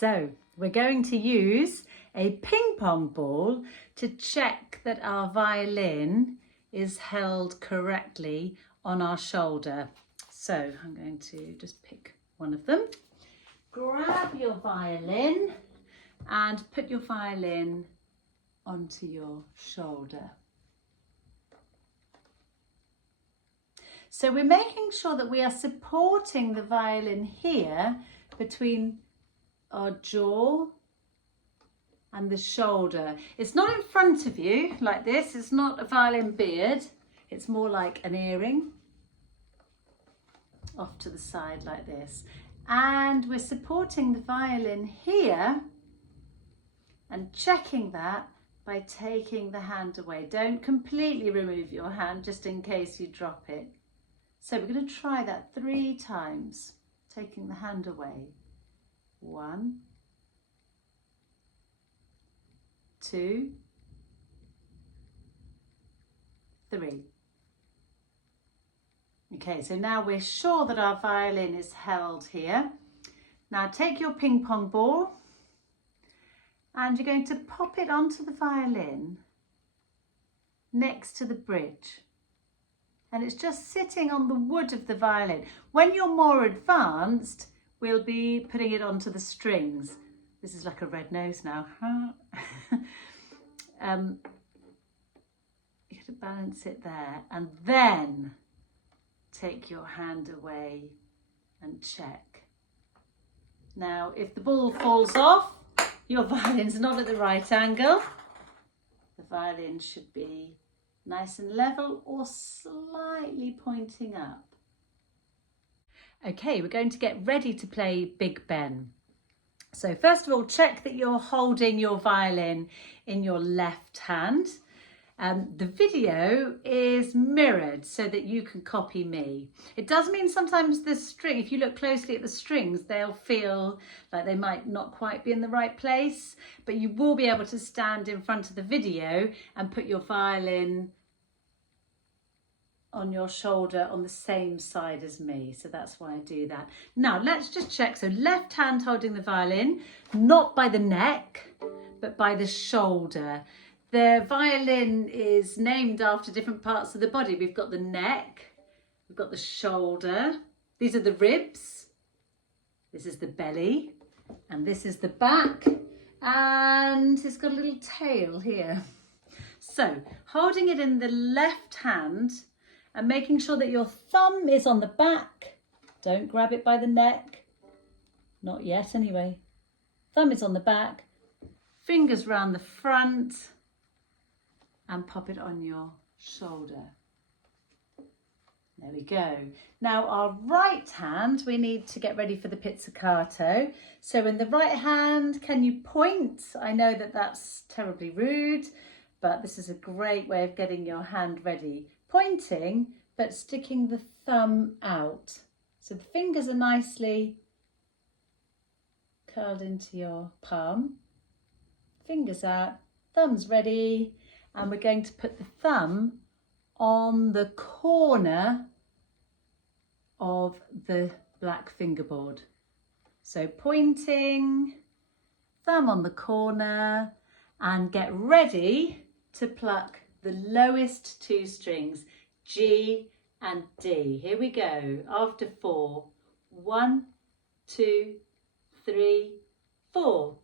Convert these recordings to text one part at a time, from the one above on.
So we're going to use a ping pong ball to check that our violin is held correctly on our shoulder. So I'm going to just pick one of them. Grab your violin and put your violin onto your shoulder. So we're making sure that we are supporting the violin here between our jaw and the shoulder. It's not in front of you like this. It's not a violin beard. It's more like an earring off to the side like this. And we're supporting the violin here and checking that by taking the hand away. Don't completely remove your hand just in case you drop it. So we're going to try that 3 times, taking the hand away. 1, 2, 3. Okay, so now we're sure that our violin is held here. Now take your ping pong ball and you're going to pop it onto the violin next to the bridge. And it's just sitting on the wood of the violin. When you're more advanced, we'll be putting it onto the strings. This is like a red nose now. You have to balance it there and then take your hand away and check. Now, if the ball falls off, your violin's not at the right angle. The violin should be nice and level or slightly pointing up. Okay, we're going to get ready to play Big Ben. So first of all, check that you're holding your violin in your left hand. The video is mirrored so that you can copy me. It does mean sometimes the string, if you look closely at the strings, they'll feel like they might not quite be in the right place, but you will be able to stand in front of the video and put your violin on your shoulder on the same side as me. So that's why I do that. Now let's just check. So left hand holding the violin, not by the neck, but by the shoulder. The violin is named after different parts of the body. We've got the neck, we've got the shoulder. These are the ribs. This is the belly, and this is the back, and it's got a little tail here. So holding it in the left hand and making sure that your thumb is on the back. Don't grab it by the neck. Not yet anyway. Thumb is on the back, fingers round the front, and pop it on your shoulder. There we go. Now our right hand, we need to get ready for the pizzicato. So in the right hand, can you point? I know that that's terribly rude, but this is a great way of getting your hand ready. Pointing, but sticking the thumb out. So the fingers are nicely curled into your palm. Fingers out, thumb's ready. And we're going to put the thumb on the corner of the black fingerboard. So pointing, thumb on the corner, and get ready to pluck the lowest 2 strings, G and D. Here we go, after 4. 1, 2, 3, 4.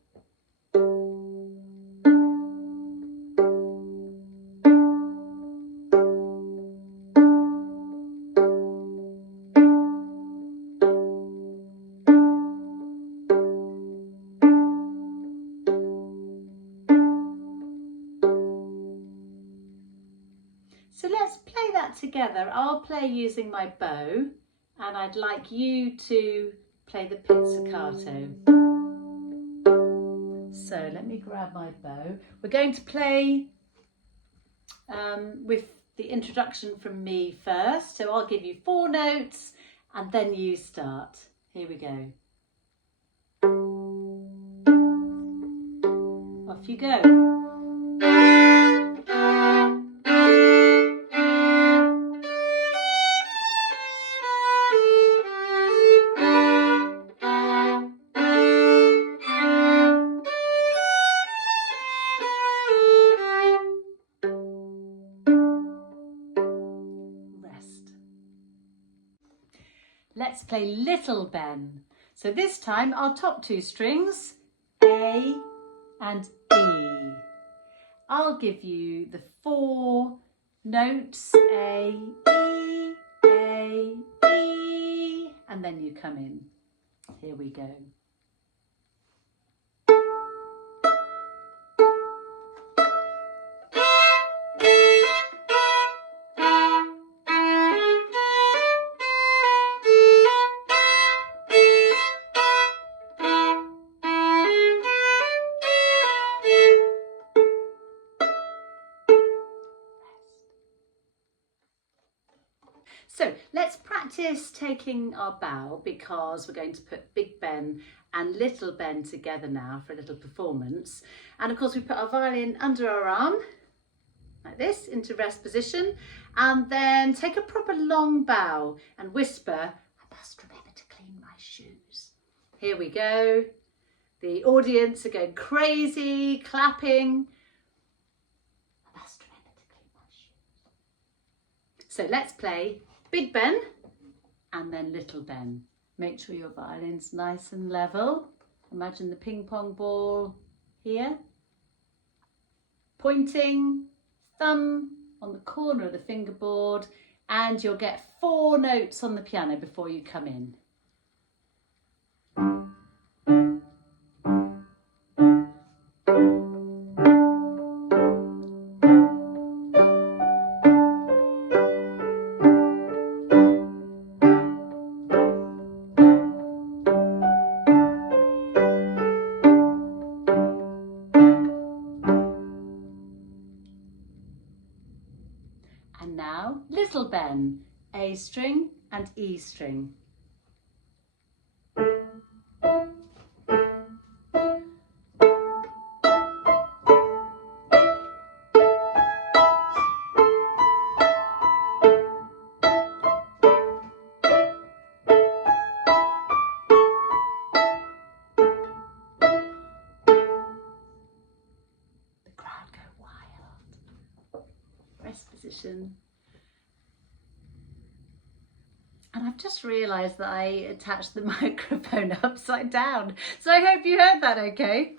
So let's play that together. I'll play using my bow and I'd like you to play the pizzicato. So let me grab my bow. We're going to play with the introduction from me first. So I'll give you 4 notes and then you start. Here we go. Off you go. let's play Little Ben. So this time our top two strings, A and E. I'll give you the 4 notes, A, E, and then you come in. Here we go. So let's practice taking our bow, because we're going to put Big Ben and Little Ben together now for a little performance. And of course we put our violin under our arm, like this, into rest position, and then take a proper long bow and whisper, I must remember to clean my shoes. Here we go. The audience are going crazy, clapping. I must remember to clean my shoes. So let's play Big Ben and then Little Ben. Make sure your violin's nice and level. Imagine the ping pong ball here. Pointing, thumb on the corner of the fingerboard, and you'll get 4 notes on the piano before you come in. And now Little Ben, A string and E string. The crowd go wild. Rest position. And I've just realised that I attached the microphone upside down. So I hope you heard that okay.